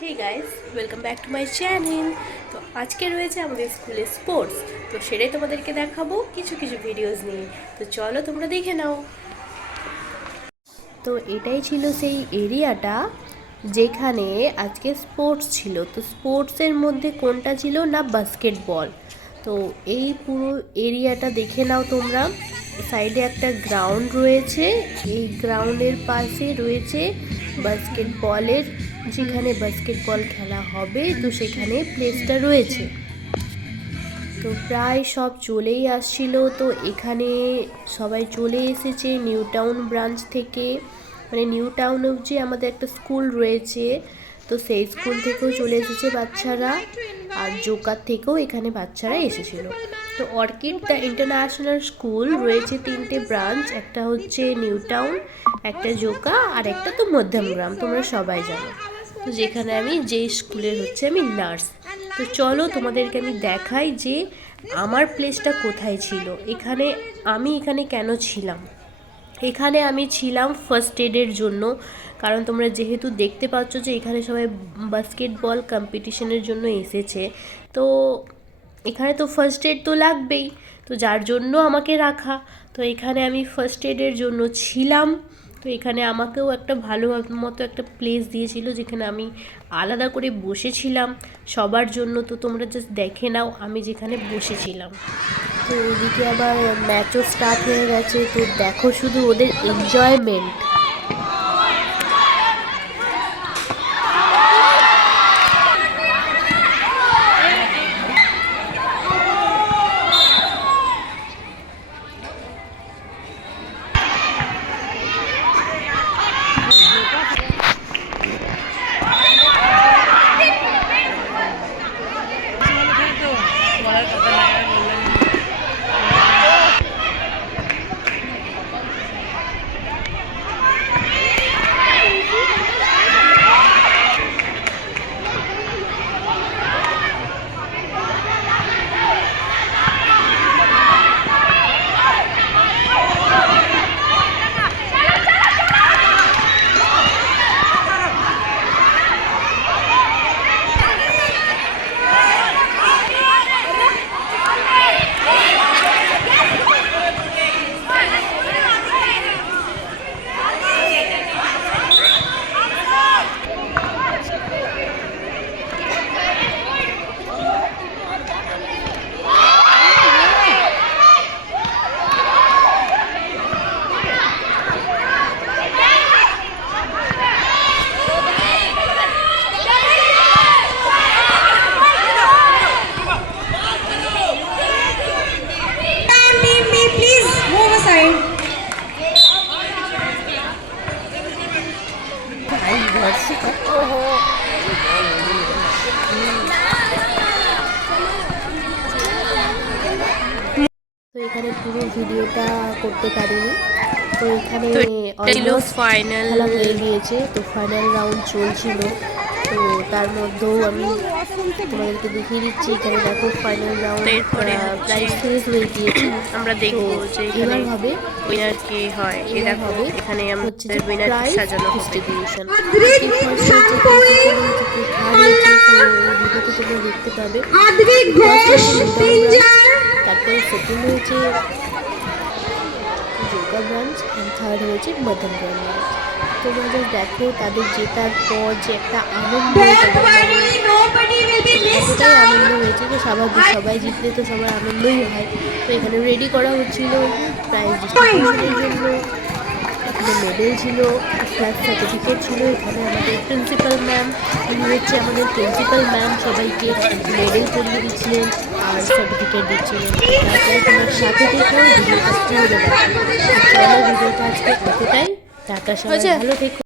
Hey guys welcome back to my channel তো আজকে রয়েছে আমাদের স্কুলে স্পোর্টস তো সেটাই তোমাদেরকে দেখাবো কিছু কিছু ভিডিওস নিয়ে। তো চলো তোমরা দেখে নাও। তো এটাই ছিল সেই এরিয়াটা যেখানে আজকে স্পোর্টস ছিল। তো স্পোর্টসের মধ্যে কোনটা ছিল না বাস্কেটবল তো এই পুরো এরিয়াটা দেখে নাও তোমরা। সাইডে একটা গ্রাউন্ড রয়েছে। এই গ্রাউন্ডের পাশে রয়েছে বাস্কেটবলের, যেখানে বাস্কেটবল খেলা হবে। তো সেখানে প্লেসটা রয়েছে। তো প্রায় সব চলেই আসছিল। তো এখানে সবাই চলে এসেছে নিউ টাউন ব্রাঞ্চ থেকে। মানে নিউ টাউন অবধি আমাদের একটা স্কুল রয়েছে। তো সেই স্কুল থেকেও চলে এসেছে বাচ্চারা। আর জোকার থেকেও এখানে বাচ্চারা এসেছিল। তো অর্কিড, দ্য ইন্টারন্যাশনাল স্কুল, রয়েছে তিনটে ব্রাঞ্চ, একটা হচ্ছে নিউ টাউন একটা জোকা, আর একটা তো মধ্যমগ্রাম তোমরা সবাই জানো। তো যেখানে আমি, যেই স্কুলের হচ্ছে আমি নার্স। তো চলো তোমাদেরকে আমি দেখাই যে আমার প্লেসটা কোথায় ছিল। এখানে আমি এখানে কেন ছিলাম? এখানে আমি ছিলাম ফার্স্ট এডের জন্য, কারণ তোমরা যেহেতু দেখতে পাচ্ছ যে এখানে সবাই বাস্কেটবল কম্পিটিশনের জন্য এসেছে। তো এখানে তো ফার্স্ট এড তো লাগবেই, তো যার জন্য আমাকে রাখা। তো এখানে আমি ফার্স্ট এডের জন্য ছিলাম, তো এখানে আমাকেও একটা ভালো মতো একটা প্লেস দিয়েছিল যেখানে আমি আলাদা করে বসেছিলাম। সবার জন্য তো তোমরা জাস্ট দেখে নাও, আমি যেখানে বসেছিলাম। তো ওদিকে আবার ম্যাচও স্টার্ট হয়ে গেছে, তো দেখো শুধু ওদের এনজয়মেন্ট তো এখানে পুরো ভিডিওটা করতে পারিনি। তো এখানে ফাইনাল হয়ে গিয়েছে। তো ফাইনাল রাউন্ড চলছিল। তো তার মধ্যেও আমি তোমাদেরকে দেখিয়ে দিচ্ছি এখানে দেখো ফাইনাল রাউন্ড এরপরে প্রাইস হচ্ছে- হয়ে গিয়েছে। আমরা দেখব যে এখানে এবার হবে উইনার কে হয়। এ এবার দেখো হবে এখানে হচ্ছে আমাদের উইনার প্রাইজ সাজানো ডিস্ট্রিবিউশন Advik ভিডিওতে তোমরা দেখতে পাবে। তারপরে সেকেন্ড হয়েছে যোগা ব্রাঞ্চ অ্যান্ড থার্ড হয়েছে মদন ব্রাঞ্চ just দেখো তাদের জেতার পর যে একটা আনন্দ এতটাই আনন্দ হয়েছে যে স্বাভাবিক সবাই জিতলে তো সবার আনন্দই হয়। তো এখানে রেডি করা হচ্ছিল। প্রাইজ ডিস্ট্রিবিউশনের জন্য এখানে মেডেল ছিল প্লাস সার্টিফিকেট ছিল। এখানে আমাদের প্রিন্সিপাল ম্যাম উনি হচ্ছে আমাদের প্রিন্সিপাল ম্যাম সবাইকে মেডেল পরিয়ে দিচ্ছিলেন আর সার্টিফিকেট দিচ্ছিলেন। তারপরে তোমার সাথে থেকেও ভিডিওটা ভিডিওটা আজকে এতটাই। টাটা সবাই ভালো থেকো।